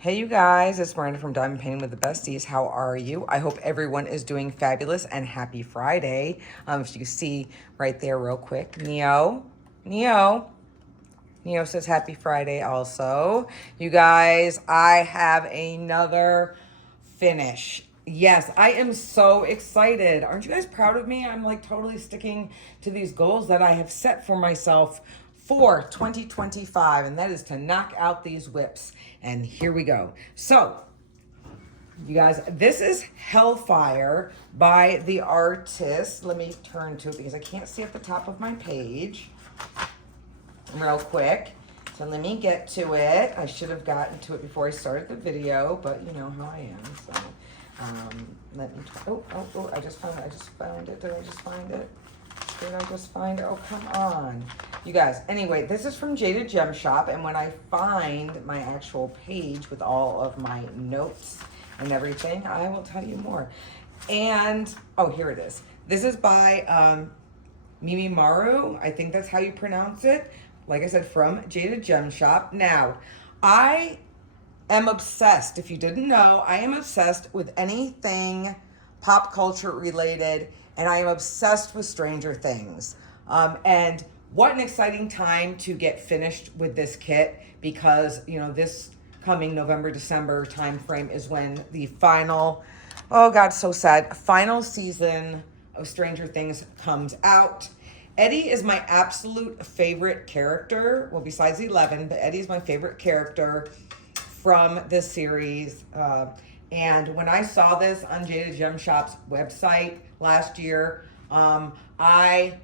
Hey you guys, it's Miranda from Diamond Painting with the Besties. How are you? I hope everyone is doing fabulous and happy Friday. If you can see right there real quick, Neo says happy Friday also. You guys, I have another finish. Yes, I am so excited. Aren't you guys proud of me? I'm like totally sticking to these goals that I have set for myself for 2025, and that is to knock out these whips. And here we go. So, you guys, this is Hellfire by the artist. Let me turn to it because I can't see at the top of my page real quick. So let me get to it. I should have gotten to it before I started the video, but you know how I am. So let me try. Oh, I just found it. Did I just find it? Oh, come on. You guys, anyway, this is from Jaded Gem Shop, and when I find my actual page with all of my notes and everything, I will tell you more. And, oh, here it is. This is by Mimi Maru. I think that's how you pronounce it. Like I said, from Jaded Gem Shop. Now, I am obsessed. If you didn't know, I am obsessed with anything pop culture related, and I am obsessed with Stranger Things. And what an exciting time to get finished with this kit, because, you know, this coming November, December time frame is when the final, oh God, so sad, final season of Stranger Things comes out. Eddie is my absolute favorite character. Well, besides 11, but Eddie is my favorite character from this series. And when I saw this on Jaded Gem Shop's website last year, I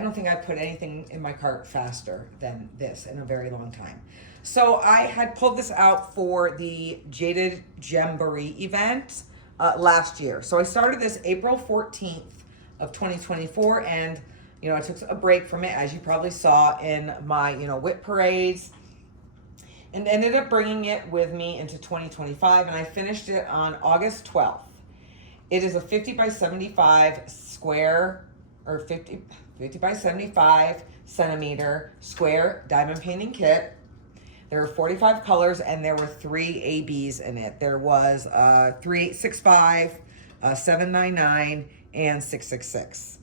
don't think I put anything in my cart faster than this in a very long time. So I had pulled this out for the Jaded Gemboree event last year. So I started this April 14th of 2024, and you know, I took a break from it, as you probably saw in my, you know, whip parades, and ended up bringing it with me into 2025, and I finished it on August 12th. It is a 50 by 75 square, or 50 by 75 centimeter square diamond painting kit. There were 45 colors, and there were 3 ABs in it. There was 365, 799, and 666.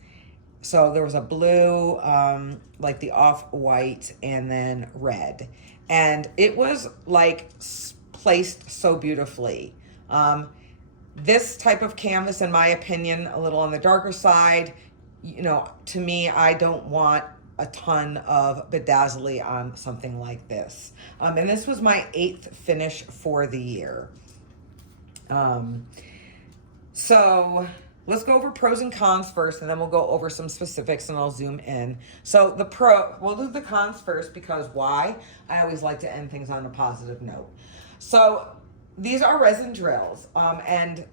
So there was a blue, like the off-white, and then red. And it was like placed so beautifully. This type of canvas, in my opinion, a little on the darker side. You know, to me, I don't want a ton of bedazzly on something like this. And this was my 8th finish for the year. So let's go over pros and cons first, and then we'll go over some specifics, and I'll zoom in. So we'll do the cons first, because why? I always like to end things on a positive note. So these are resin drills, and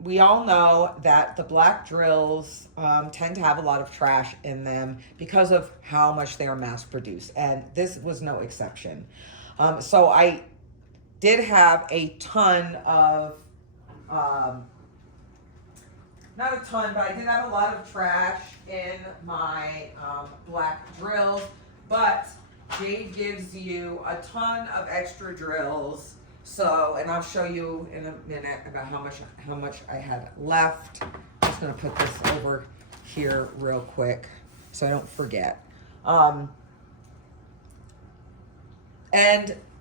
we all know that the black drills tend to have a lot of trash in them because of how much they are mass produced, and this was no exception. So I did have a ton of not a ton, but I did have a lot of trash in my black drills, but Jade gives you a ton of extra drills. So, and I'll show you in a minute about how much I had left. I'm just gonna put this over here real quick so I don't forget. And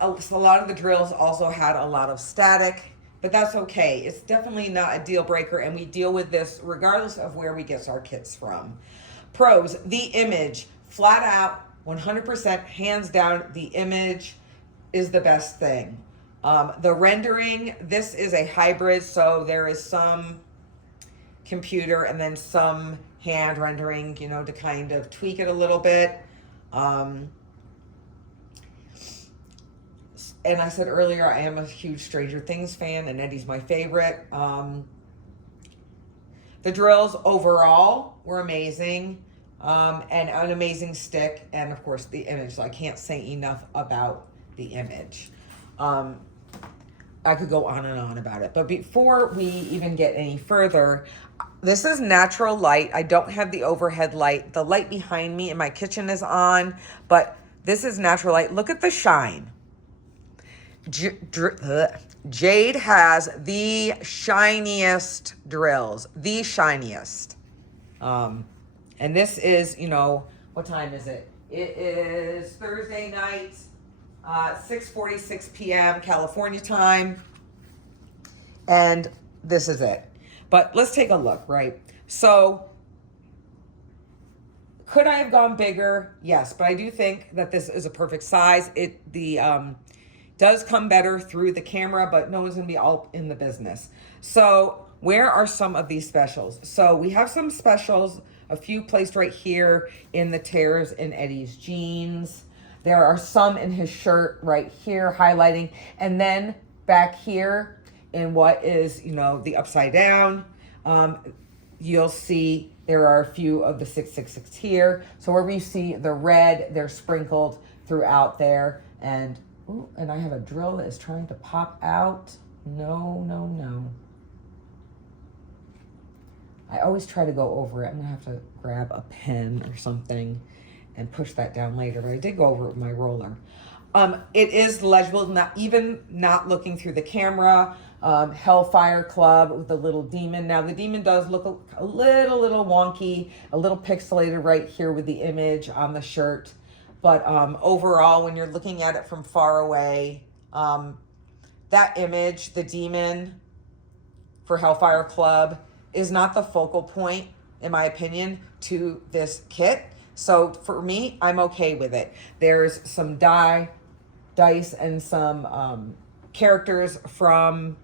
a lot of the drills also had a lot of static, but that's okay. It's definitely not a deal breaker, and we deal with this regardless of where we get our kits from. Pros, the image, flat out, 100%, hands down, the image is the best thing. The rendering, this is a hybrid, so there is some computer and then some hand rendering, you know, to kind of tweak it a little bit. And I said earlier, I am a huge Stranger Things fan, and Eddie's my favorite. The drills overall were amazing, and an amazing stick, and of course the image. So I can't say enough about the image. I could go on and on about it, but before we even get any further, this is natural light. I don't have the overhead light. The light behind me in my kitchen is on, but this is natural light. Look at the shine. Jade has the shiniest drills, the shiniest. And this is, you know, what time is it? It is Thursday night, 6:46 p.m. California time. And this is it. But let's take a look, right? So could I have gone bigger? Yes, but I do think that this is a perfect size. It does come better through the camera, but no one's gonna be all in the business. So where are some of these specials? So we have some specials, a few placed right here in the tears in Eddie's jeans. There are some in his shirt right here highlighting. And then back here in what is, you know, the upside down, you'll see there are a few of the 666 here. So wherever you see the red, they're sprinkled throughout there. And, ooh, and I have a drill that is trying to pop out. No, no, no. I always try to go over it. I'm gonna have to grab a pen or something and push that down later, but I did go over it with my roller. It is legible, not looking through the camera. Hellfire Club with the little demon. Now the demon does look a little wonky, a little pixelated right here with the image on the shirt. But overall, when you're looking at it from far away, that image, the demon for Hellfire Club, is not the focal point, in my opinion, to this kit. So for me, I'm okay with it. There's some dice and some characters from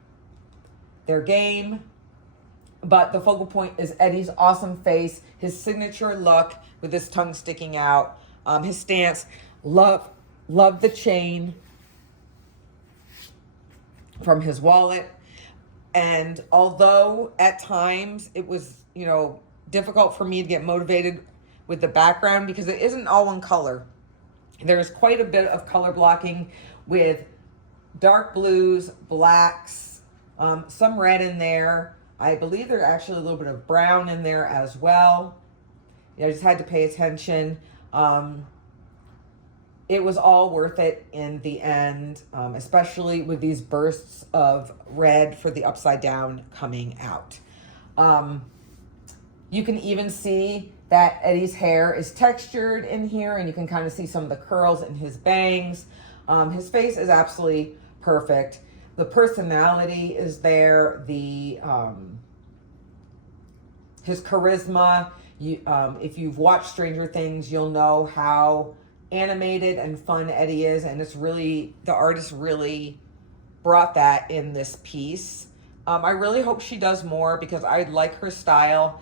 their game, but the focal point is Eddie's awesome face, his signature look with his tongue sticking out, his stance. Love the chain from his wallet. And although at times it was, you know, difficult for me to get motivated with the background because it isn't all one color. There's quite a bit of color blocking with dark blues, blacks, some red in there. I believe there's actually a little bit of brown in there as well. I just had to pay attention. It was all worth it in the end, especially with these bursts of red for the upside down coming out. You can even see that Eddie's hair is textured in here, and you can kind of see some of the curls in his bangs. His face is absolutely perfect. The personality is there. His charisma. If you've watched Stranger Things, you'll know how animated and fun Eddie is, and it's really, the artist really brought that in this piece. I really hope she does more because I like her style,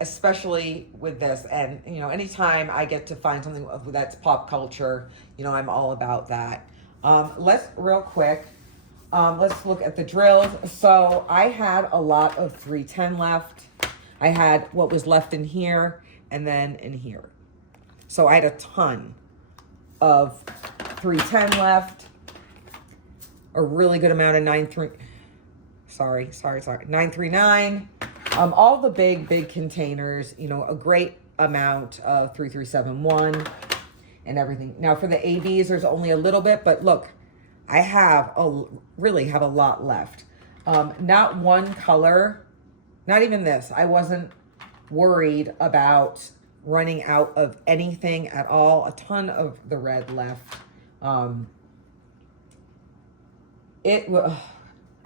especially with this. And, you know, anytime I get to find something that's pop culture, you know, I'm all about that. Let's real quick, let's look at the drills. So I had a lot of 310 left. I had what was left in here and then in here. So I had a ton of 310 left, a really good amount of 939. All the big containers, you know, a great amount of 3371 and everything. Now for the ABs, there's only a little bit, but look, I really have a lot left. Not one color, not even this. I wasn't worried about running out of anything at all. A ton of the red left. I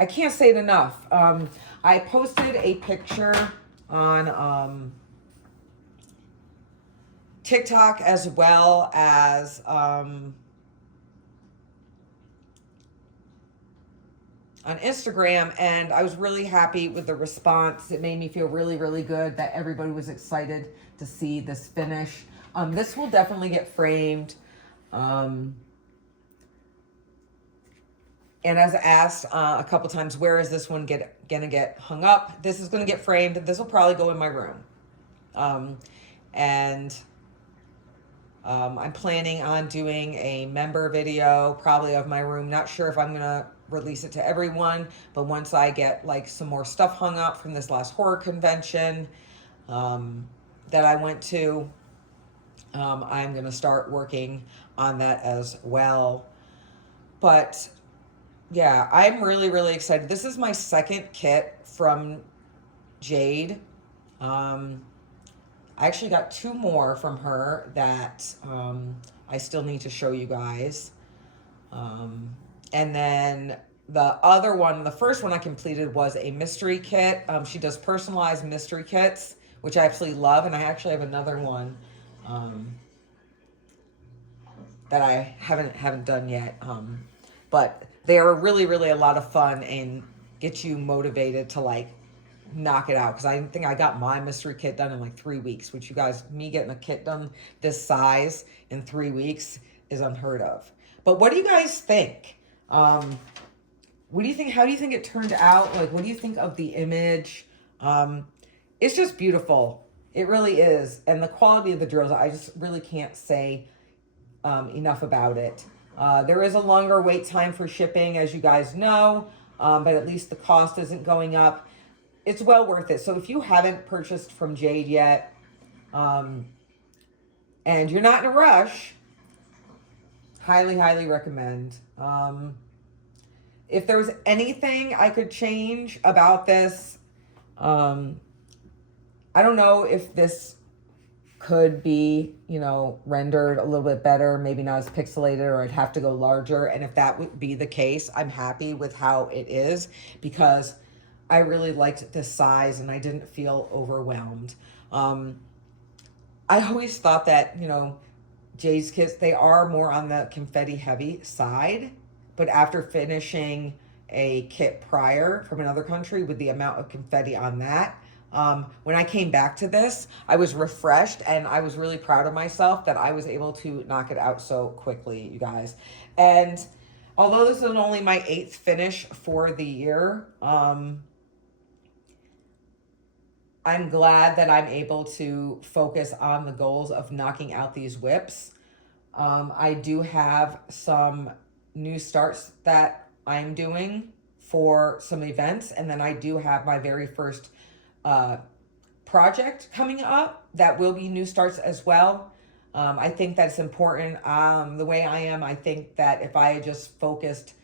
can't say it enough. I posted a picture on TikTok as well as on Instagram, and I was really happy with the response. It made me feel really good that everybody was excited to see this finish. This will definitely get framed. And as asked a couple times, where is this one gonna get hung up? This is gonna get framed. This will probably go in my room. I'm planning on doing a member video, probably of my room. Not sure if I'm gonna release it to everyone, but once I get like some more stuff hung up from this last horror convention that I went to, I'm gonna start working on that as well. But Yeah, I'm really, really excited. This is my second kit from Jade. Um, I actually got two more from her that I still need to show you guys. Um, and then the other one, the first one I completed was a mystery kit. She does personalized mystery kits, which I absolutely love. And I actually have another one um, that I haven't done yet. But they are really, really a lot of fun and get you motivated to like knock it out. Because I think I got my mystery kit done in like 3 weeks, which you guys, me getting a kit done this size in 3 weeks is unheard of. But what do you guys think? What do you think? How do you think it turned out? Like, what do you think of the image? It's just beautiful. It really is. And the quality of the drills, I just really can't say enough about it. There is a longer wait time for shipping, as you guys know, but at least the cost isn't going up. It's well worth it. So if you haven't purchased from Jade yet, and you're not in a rush, highly, highly recommend. If there was anything I could change about this, I don't know if this could be, rendered a little bit better, maybe not as pixelated, or I'd have to go larger. And if that would be the case, I'm happy with how it is because I really liked this size and I didn't feel overwhelmed. I always thought that, Jay's kits, they are more on the confetti heavy side, but after finishing a kit prior from another country with the amount of confetti on that, when I came back to this, I was refreshed and I was really proud of myself that I was able to knock it out so quickly, you guys. And although this is only my 8th finish for the year, I'm glad that I'm able to focus on the goals of knocking out these whips. I do have some new starts that I'm doing for some events, and then I do have my very first project coming up that will be new starts as well. I think that's important. The way I am, I think that if I just focused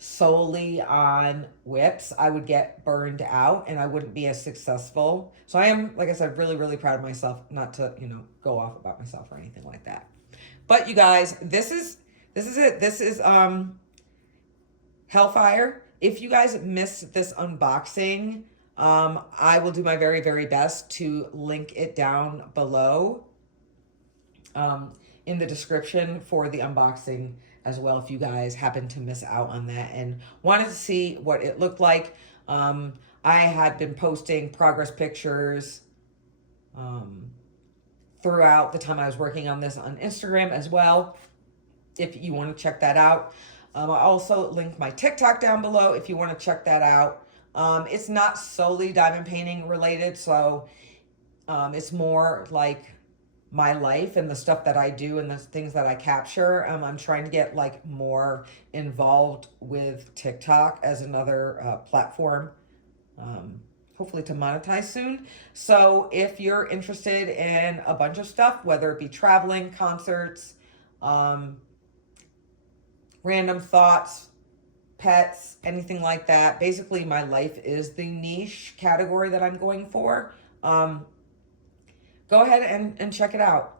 solely on whips, I would get burned out and I wouldn't be as successful. So I am, like I said, really, really proud of myself, not to, go off about myself or anything like that. But you guys, this is it. This is Hellfire. If you guys missed this unboxing, I will do my very, very best to link it down below in the description for the unboxing as well, if you guys happen to miss out on that and wanted to see what it looked like. I had been posting progress pictures throughout the time I was working on this on Instagram as well, if you want to check that out. I also linked my TikTok down below if you want to check that out. It's not solely diamond painting related, so it's more like my life and the stuff that I do and the things that I capture. I'm trying to get like more involved with TikTok as another platform, hopefully to monetize soon. So if you're interested in a bunch of stuff, whether it be traveling, concerts, random thoughts, pets, anything like that, basically my life is the niche category that I'm going for. Go ahead and check it out.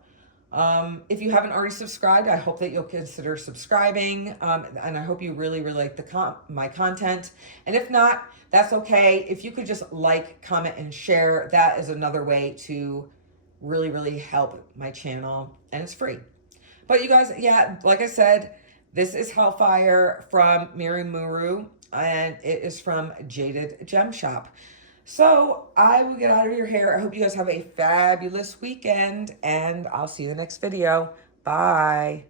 If you haven't already subscribed, I hope that you'll consider subscribing. And I hope you really, really like my content. And if not, that's okay. If you could just like, comment, and share, that is another way to really, really help my channel. And it's free. But you guys, yeah, like I said, this is Hellfire from Mirimuru. And it is from Jaded Gem Shop. So I will get out of your hair. I hope you guys have a fabulous weekend, and I'll see you in the next video. Bye.